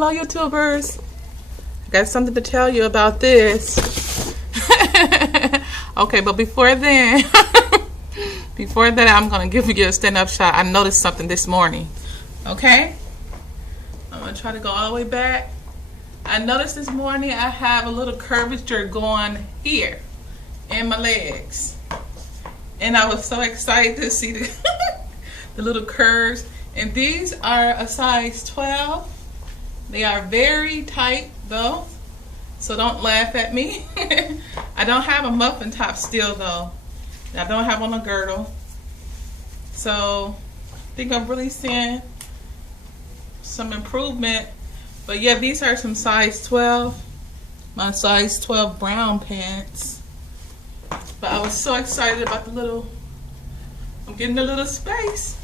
Hello, YouTubers. I got something to tell you about this. Okay, but before then, before that, I'm going to give you a stand-up shot. I noticed something this morning. Okay? I'm going to try to go all the way back. I noticed this morning I have a little curvature going here in my legs. And I was so excited to see the, the little curves. And these are a size 12. They are very tight though, so don't laugh at me. I don't have a muffin top still though. I don't have on a girdle. So I think I'm really seeing some improvement. But yeah, these are some size 12. My size 12 brown pants. But I was so excited about the little, I'm getting a little space.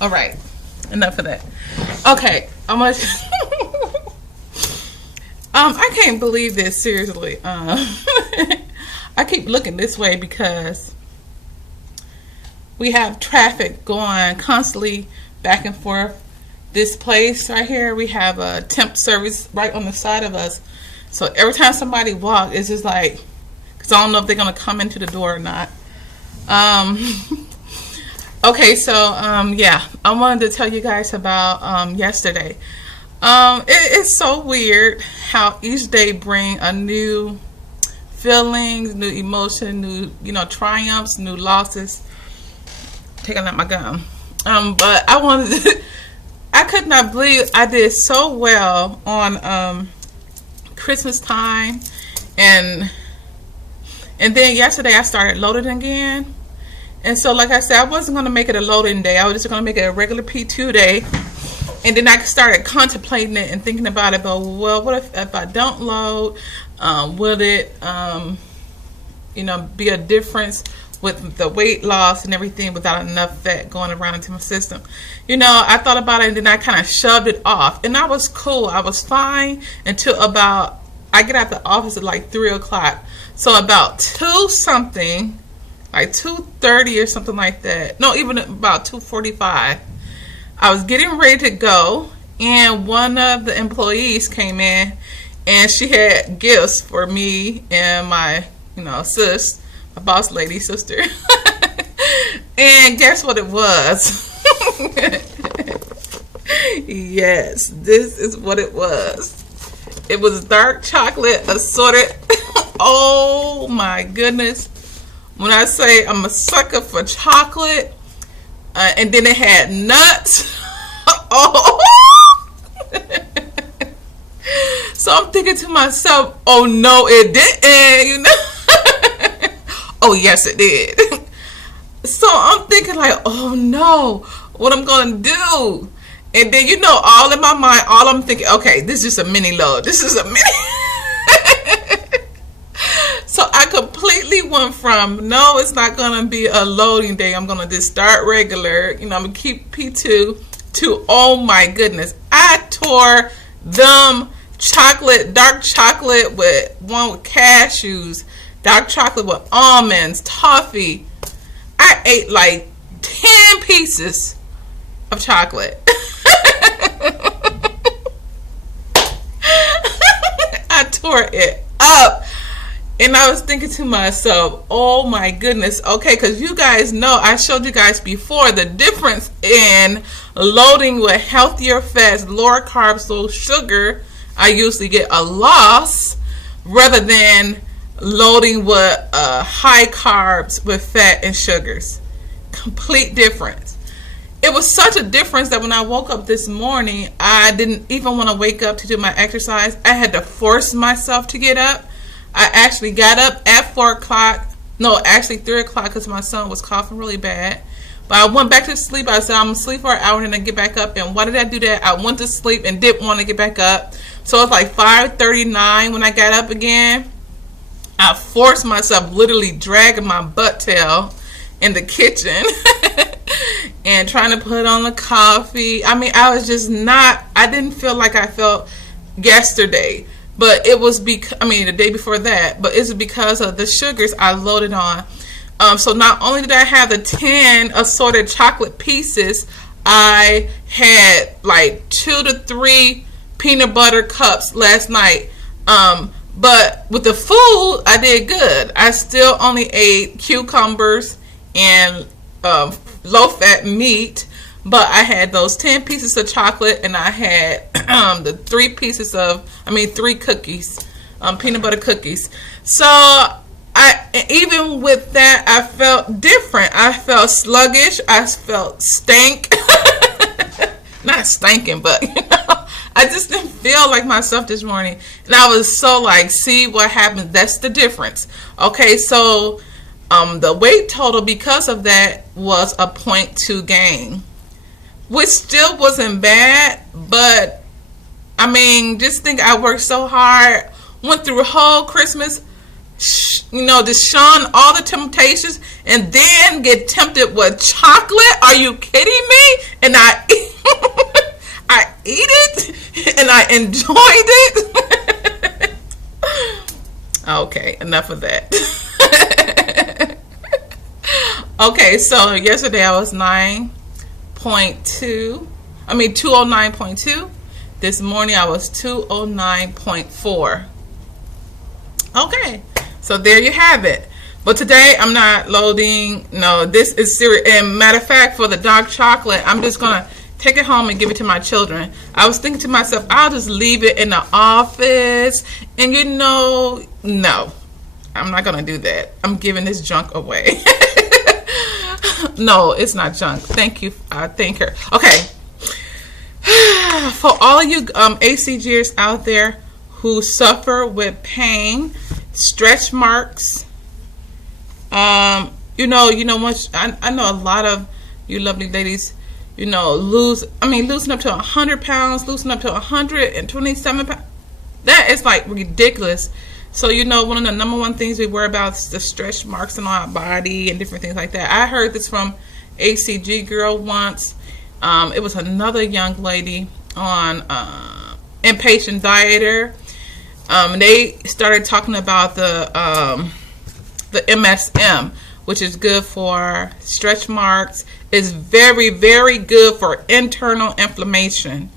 All right, enough of that. Okay, I'm gonna. I can't believe this, seriously. I keep looking this way because we have traffic going constantly back and forth. This place right here, we have a temp service right on the side of us. So every time somebody walks, it's just like, because I don't know if they're gonna come into the door or not. Okay, so yeah, I wanted to tell you guys about yesterday. It's so weird how each day bring a new feelings, new emotion, new triumphs, new losses. Taking out my gum. But I wanted to, I could not believe I did so well on Christmas time, and then yesterday I started loading again. And so, like I said, I wasn't going to make it a loading day. I was just going to make it a regular P2 day. And then I started contemplating it and thinking about it. But, well, what if I don't load? Will it, be a difference with the weight loss and everything without enough fat going around into my system? I thought about it and then I kind of shoved it off. And I was cool. I was fine until about, I get out the office at like 3 o'clock. So about 2 something. Like 2:30 or something like that. No, even about 2:45. I was getting ready to go, and one of the employees came in, and she had gifts for me and my, sis, my boss lady sister. And guess what it was? Yes, this is what it was. It was dark chocolate assorted. Oh my goodness. When I say I'm a sucker for chocolate, and then it had nuts. Oh. So I'm thinking to myself, oh no, it didn't, Oh yes, it did. So I'm thinking like, oh no, what I'm gonna do? And then all in my mind, all I'm thinking, okay, this is a mini load. This is a mini. So I completely went from, no, it's not going to be a loading day. I'm going to just start regular. I'm going to keep P2 to, oh my goodness. I tore them chocolate, dark chocolate with one with cashews, dark chocolate with almonds, toffee. I ate like 10 pieces of chocolate. I tore it up. And I was thinking to myself, oh my goodness, okay, because you guys know, I showed you guys before the difference in loading with healthier fats, lower carbs, low sugar. I usually get a loss rather than loading with high carbs with fat and sugars. Complete difference. It was such a difference that when I woke up this morning, I didn't even want to wake up to do my exercise. I had to force myself to get up. I actually got up at 4 o'clock. No, actually 3 o'clock because my son was coughing really bad. But I went back to sleep. I said, I'm going to sleep for an hour and then get back up. And why did I do that? I went to sleep and didn't want to get back up. So it was like 5:39 when I got up again. I forced myself, literally dragging my butt tail in the kitchen and trying to put on the coffee. I mean, I was just not, I didn't feel like I felt yesterday. But it was the day before that, but it's because of the sugars I loaded on. So not only did I have the 10 assorted chocolate pieces, I had like 2 to 3 peanut butter cups last night. But with the food, I did good. I still only ate cucumbers and low-fat meat, but I had those 10 pieces of chocolate, and I had the 3 cookies, peanut butter cookies. So even with that, I felt different. I felt sluggish. I felt stank. Not stinking, but I just didn't feel like myself this morning. And I was so like, see what happens? That's the difference. Okay, so the weight total because of that was a 0.2 gain, which still wasn't bad. But I mean, just think, I worked so hard, went through a whole Christmas, just shun all the temptations, and then get tempted with chocolate. Are you kidding me? And I eat it, and I enjoyed it. Okay, enough of that. Okay, so yesterday I was 209.2. This morning I was 209.4. Okay, so there you have it. But today I'm not loading. No, this is serious. And matter of fact, for the dark chocolate, I'm just gonna take it home and give it to my children. I was thinking to myself, I'll just leave it in the office, and no, I'm not gonna do that. I'm giving this junk away. No, it's not junk. Thank you. Thank her. Okay. For all of you ACGers out there who suffer with pain, stretch marks, once I know a lot of you lovely ladies, losing up to 100 pounds, losing up to 127 pounds. That is like ridiculous. So, one of the number one things we worry about is the stretch marks on our body and different things like that. I heard this from ACG girl once. It was another young lady on Inpatient Dieter. They started talking about the MSM, which is good for stretch marks. It's very, very good for internal inflammation.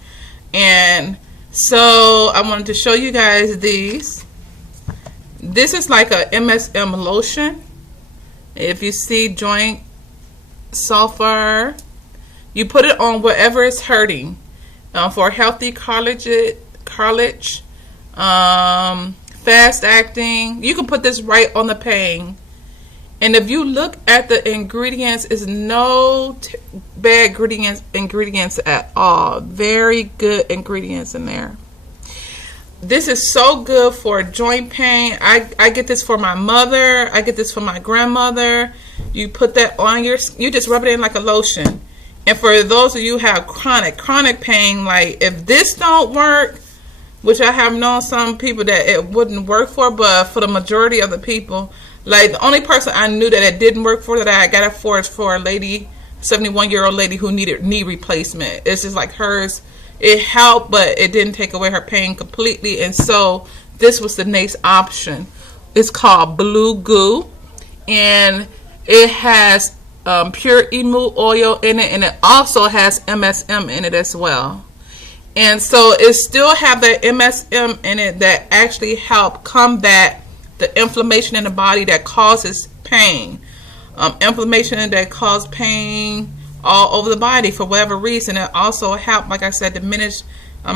And so I wanted to show you guys these. This is like a MSM lotion. If you see joint sulfur, you put it on wherever it's hurting for healthy cartilage, fast acting. You can put this right on the pain. And if you look at the ingredients, it's no bad ingredients at all. Very good ingredients in there. This is so good for joint pain. I get this for my mother. I get this for my grandmother. You put that on you just rub it in like a lotion. And for those of you who have chronic pain, like if this don't work, which I have known some people that it wouldn't work for, but for the majority of the people, like the only person I knew that it didn't work for, that I got it for, is for a lady, 71-year-old lady who needed knee replacement. It's just like hers. It helped, but it didn't take away her pain completely. And so this was the next option. It's called Blue Goo, and it has pure emu oil in it, and it also has MSM in it as well. And so it still have that MSM in it that actually help combat the inflammation in the body that causes pain. Inflammation that causes pain all over the body for whatever reason. It also help, like I said, diminish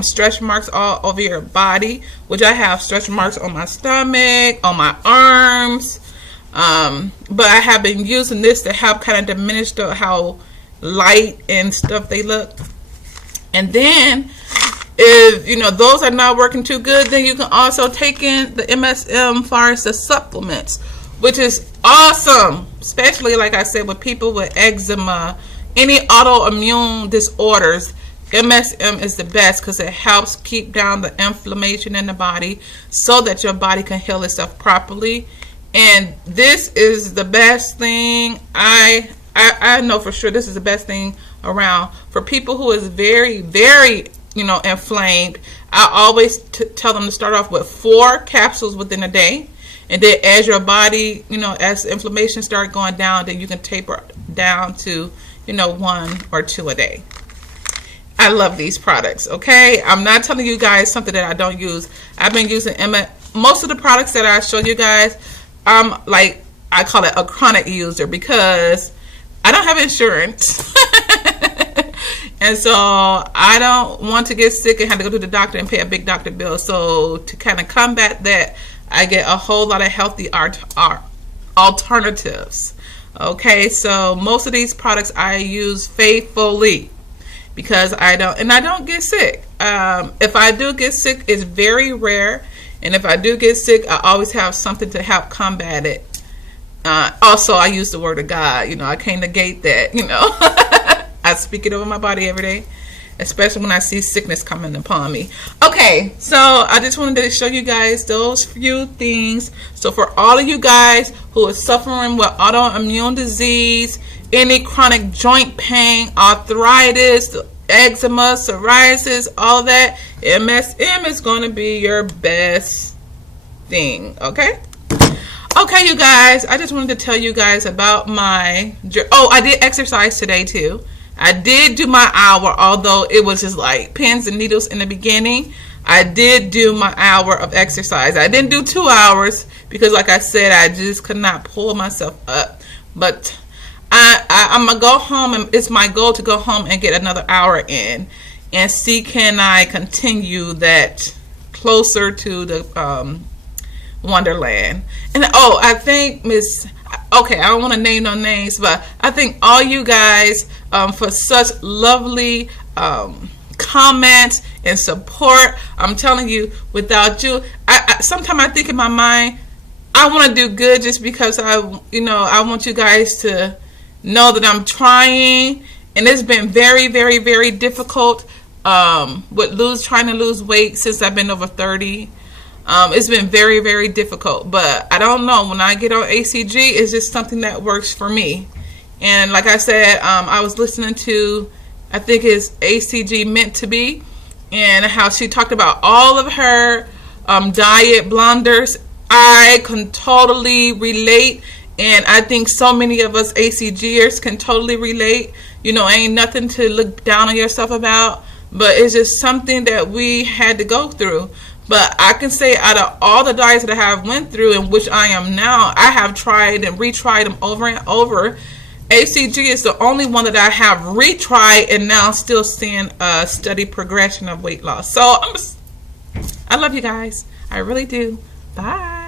stretch marks all over your body, which I have stretch marks on my stomach, on my arms. But I have been using this to help kind of diminish how light and stuff they look. And then if those are not working too good, then you can also take in the MSM far as the supplements, which is awesome, especially like I said with people with eczema, any autoimmune disorders. MSM is the best because it helps keep down the inflammation in the body so that your body can heal itself properly. And this is the best thing. I know for sure this is the best thing around for people who is very, very inflamed. I always tell them to start off with 4 capsules within a day, and then as your body, as the inflammation start going down, then you can taper down to 1 or 2 a day. I love these products, okay? I'm not telling you guys something that I don't use. I've been using most of the products that I show you guys. Like, I call it a chronic user because I don't have insurance. And so I don't want to get sick and have to go to the doctor and pay a big doctor bill. So to kind of combat that, I get a whole lot of healthy alternatives. Okay, so most of these products I use faithfully because I don't get sick. If I do get sick, it's very rare. And if I do get sick, I always have something to help combat it. Also, I use the word of God. You know, I can't negate that, you know. I speak it over my body every day, especially when I see sickness coming upon me. Okay, so I just wanted to show you guys those few things. So for all of you guys who are suffering with autoimmune disease, any chronic joint pain, arthritis, eczema, psoriasis, all that, MSM is going to be your best thing, okay? Okay, you guys, I just wanted to tell you guys about my... Oh, I did exercise today, too. I did do my hour, although it was just like pins and needles in the beginning. I did do my hour of exercise. I didn't do 2 hours because, like I said, I just could not pull myself up. But I'm going to go home, and it's my goal to go home and get another hour in and see can I continue that closer to the Wonderland. And oh, I think okay, I don't want to name no names, but I thank all you guys for such lovely comments and support. I'm telling you, without you, sometimes I think in my mind, I want to do good just because I want you guys to know that I'm trying. And it's been very, very, very difficult with trying to lose weight since I've been over 30. It's been very, very difficult, but I don't know. When I get on ACG, it's just something that works for me. And like I said, I was listening to, I think it's ACG Meant to Be, and how she talked about all of her diet blunders. I can totally relate, and I think so many of us ACGers can totally relate. You know, ain't nothing to look down on yourself about, but it's just something that we had to go through. But I can say out of all the diets that I have went through, and which I am now, I have tried and retried them over and over. ACG is the only one that I have retried and now still seeing a steady progression of weight loss. So I love you guys. I really do. Bye.